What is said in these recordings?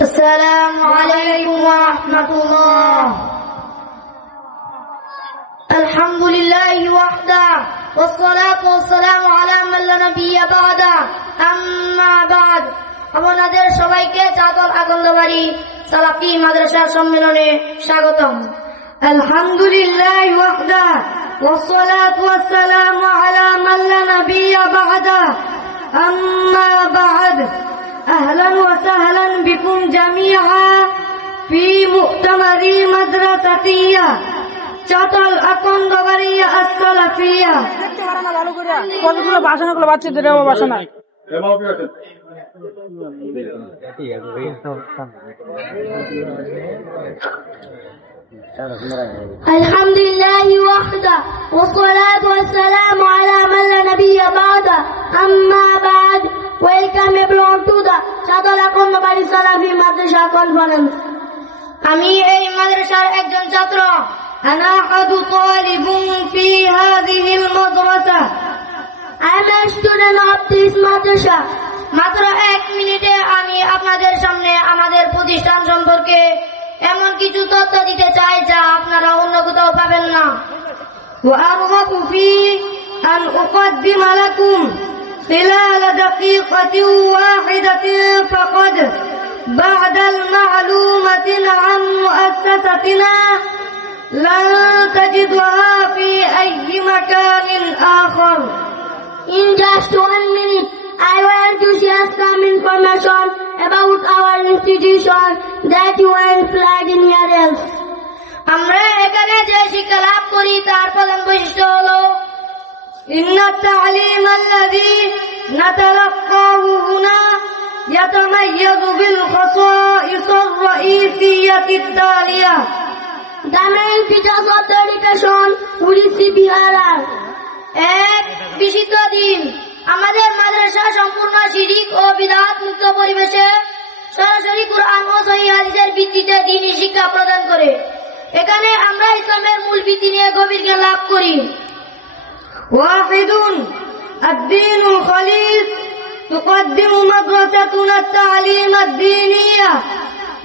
السلام عليكم ورحمة الله. الحمد لله وحده والصلاة والسلام على من لا نبي بعده. أما بعد, আপনাদের সবাইকে চাতল আগন্দবাড়ি সালাফি মাদ্রাসা সম্মেলনে স্বাগতম। আলহামদুলিল্লাহ ওয়াহদা والصلاة والسلام على من لا نبي بعده. أما بعد, أهلا وسهلا بكم جميعا في مؤتمر مدرستية চাতল আকন্দবাড়িয়া আসসালাফিয়া। কতগুলো বাসনা গুলো বাচ্চাদের বাসনা الحمد لله وحده والصلاة والسلام على من لا نبي بعده. أما بعد, welcome everyone to the চাতল Akandabari সালাফি মাদ্রাসা কনফারেন্স. আমি এই মাদ্রাসার একজন ছাত্র। أنا أحد طالب في هذه المدرسة. I am a student of this madrasa. মাত্র 1 মিনিটে আমি আপনাদের সামনে আমাদের প্রতিষ্ঠান সম্পর্কে এমন কিছু তথ্য দিতে চাই যা আপনারা অন্য কোথাও পাবেন না। وأرغب في أن أقدم لكم خلال دقيقة واحدة فقط بعد المعلومة عن مؤسستنا لن تجدها في أي مكان آخر. In just 1 minute, I want to share some information about our institution that you won't find anywhere else. আমরা এখানে যে শিক্ষা লাভ করি তার প্রধান বৈশিষ্ট্য হলো إن التعليم الذي نتلقاه هنا يتميز بالخصائص الرئيسية التالية. The main features of the education we receive here are: এক, বিশুদ্ধ দ্বীন। আমাদের মাদ্রাসা সম্পূর্ণ শিরক ও বিদআত মুক্ত পরিবেশে সরাসরি কুরআন ও সহিহ হাদিসের ভিত্তিতে দ্বীনি শিক্ষা প্রদান করে। এখানে আমরা ইসলামের মূল ভিত্তি নিয়ে গভীর জ্ঞান লাভ করি। ওয়াহিদুন الدين الخليص. تقدم مدرستنا التعليم الديني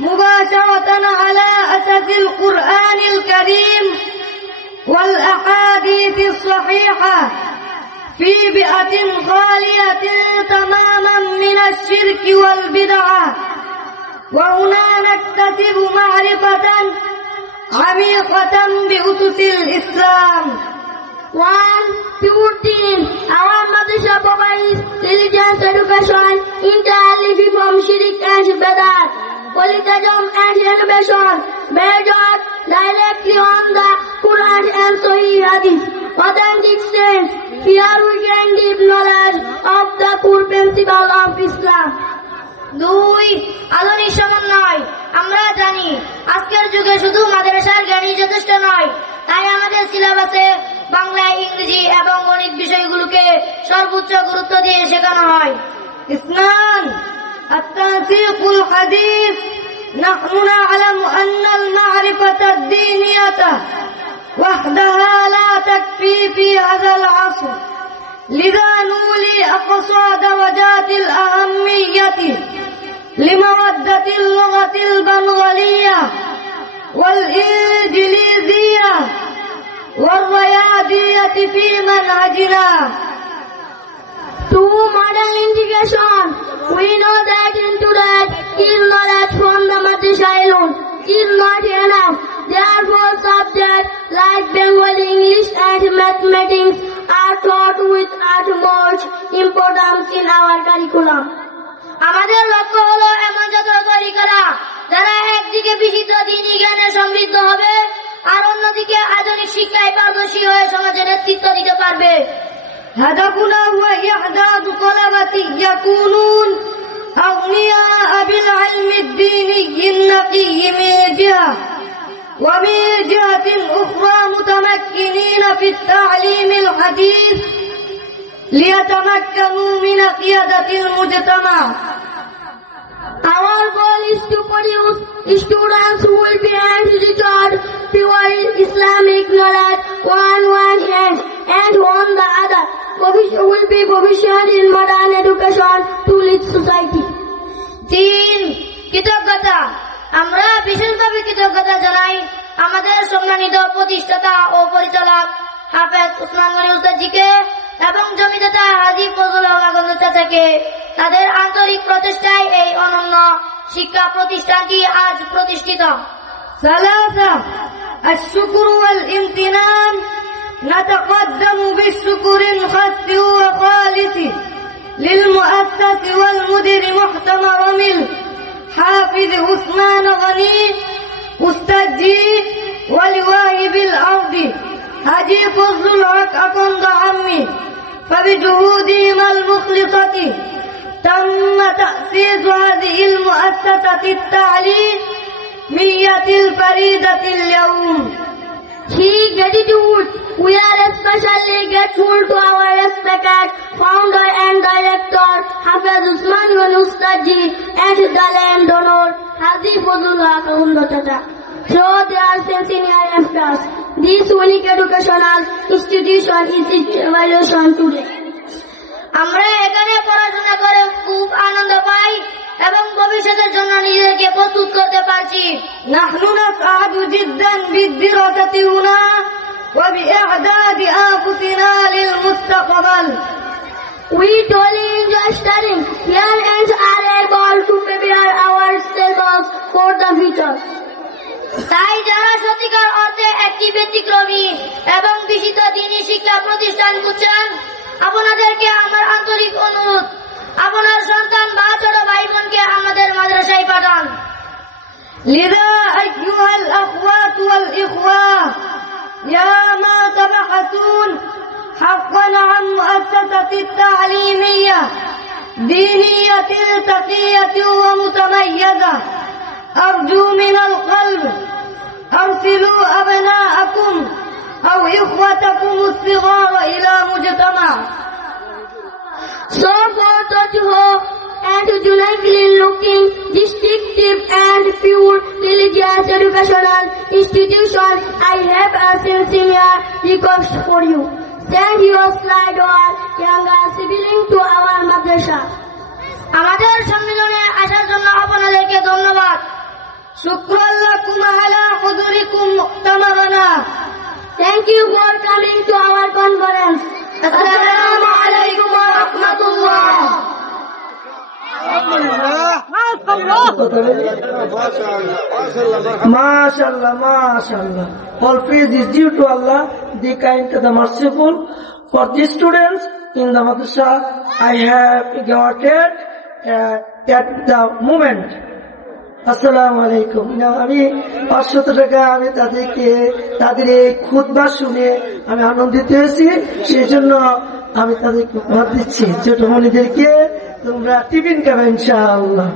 مباشرة على أساس القرآن الكريم والأحاديث الصحيحة في بيئة خالية تماما من الشرك والبدعة. وهنا نكتسب معرفة عميقة بأسس الإسلام. 1. Pure deen. Our madrasa provides religious education entirely free from shirk and bidat, polytheism and innovation, based directly on the Quran and Sahih Hadith, authentic sense. Here we gain deep knowledge of the core principle of Islam. 2. আধুনিক সমন্বয়। আমরা জানি আজকের যুগে শুধু মাদ্রাসার জ্ঞানই যথেষ্ট নয়, তাই আমাদের সিলেবাসে বাংলা, ইংরেজি এবং গণিত বিষয়গুলোকে সর্বোচ্চ গুরুত্ব দিয়ে শেখানো হয়। ইসলাম التنسيق الحديث. نحن نعلم أن المعرفة الدينية وحدها لا تكفي في هذا العصر، لذا نولي أقصى درجات الأهمية لمودة اللغة البنغالية والإنجليزية والرياضية في منهجنا. 2. Modern integration. We know that into that is knowledge from the madrasa alone is not enough. Therefore, subjects like Bengali, English and mathematics are taught with utmost importance in our curriculum. আমাদের লক্ষ্য হলো এমন ছাত্র তৈরি করা যারা একদিকে বিশুদ্ধ দ্বীনি জ্ঞানে সমৃদ্ধ হবে আর অন্যদিকে আধুনিক শিক্ষায় পারদর্শী হয়ে সমাজের নেতৃত্ব দিতে পারবে। هدفنا هو إعداد طلبة يكونون أغنياء بالعلم الديني النقي من جهة، ومن جهة أخرى متمكنين في التعليم الحديث ليتمكنوا من قيادة المجتمع. Our goal is to produce students who will be educated pure Islamic knowledge on one hand and on the other will be proficient in modern education to lead society. বিশেষভাবে কৃতজ্ঞতা জানাই আমাদের সম্মানিত প্রতিষ্ঠাতা ও পরিচালক হাফেজ উসমান গনি উস্তাদজিকে এবং জমিদাতা হাজী ফজলুল হক চাচাকে। তাদের আন্তরিক প্রচেষ্টায় এই অনন্য শিক্ষা প্রতিষ্ঠানটি আজ প্রতিষ্ঠিত। ثلاثة الشكر والامتنان. نتقدم بالشكر الخاص وخالص للمؤسس والمدير محترم الحافظ عثمان غني أستاذي ولواهب الأرض حاجي فضل الحق أكند عمي، فبجهودهم المخلصة تم تأسيس هذه المؤسسة التعليمية الفريدة اليوم. He gratitude. We are especially grateful to our respected founder and director Hafiz Usman Gani Ustadji and the land donor Haji Fazlul Haq Chacha. Through their sincere efforts, this unique educational institution is its evaluation today. আমরা এখানে পড়াশোনা করে খুব আনন্দ পাই এবং ভবিষ্যতের জন্য নিজেকে প্রস্তুত করতে পারছি। نحن نسعد جدا بالدراسة هنا وبإعداد أنفسنا للمستقبل. We truly enjoy studying here and are able to prepare ourselves for the future. তাই যারা সত্যিকার অর্থে একটি ব্যতিক্রমী এবং বিশিষ্ট দ্বীনি শিক্ষা প্রতিষ্ঠান খুঁজছেন, আপনাদেরকে আমার আন্তরিক অনুরোধ, আপনার সন্তান বা ছোট ভাই বোনকে আমাদের মাদ্রাসায় পাঠান। لذا أيها الأخوات والإخوة يا ما تبحثون حقا عن مؤسسة تعليمية دينية تقية ومتميزة، أرجو من القلب أرسلوا أبناءكم أو إخوتكم الصغار إلى مجتمع. So for such hope and uniquely looking, distinctive and pure religious educational institution, I have a sincere request for you. Send your slide or younger sibling to our madrasa. আমাদের সম্মেলনে আসার জন্য আপনাদেরকে ধন্যবাদ। شكرا لكم على حضوركم مؤتمرنا. Thank you for coming to our conference. Assalamu alaikum wa rahmatullah. MashaAllah, MashaAllah. All praise is due to Allah, the kind, the merciful. For these students in the madrasa, I have gathered at the moment. আসসালামু আলাইকুম। আমি 500 টাকা আমি তাদেরকে তাদের এই খুতবা শুনে আমি আনন্দিত হয়েছি, সেই জন্য আমি তাদেরকে উপহার দিচ্ছি। ছোট মনিদেরকে তোমরা টিফিন খাবে ইনশাআল্লাহ।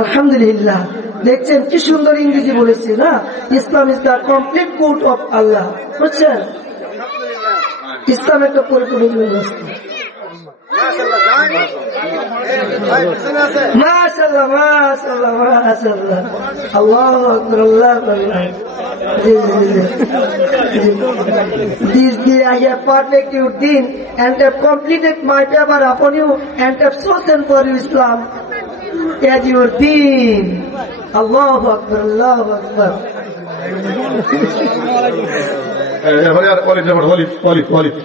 আলহামদুলিল্লাহ, দেখছেন কি সুন্দর ইংরেজি বলেছে না? Islam is the complete code of Allah. বুঝছেন, ইসলাম একটা পরিপূর্ণ ব্যবস্থা। মাশাআল্লাহ, মাশাআল্লাহ, মাশাআল্লাহ, আল্লাহু আকবার, আল্লাহু আকবার। This day I have perfected your deen and have completed my favor upon you and have chosen for you Islam as your deen. Allahu Akbar, Allahu Akbar. Walid,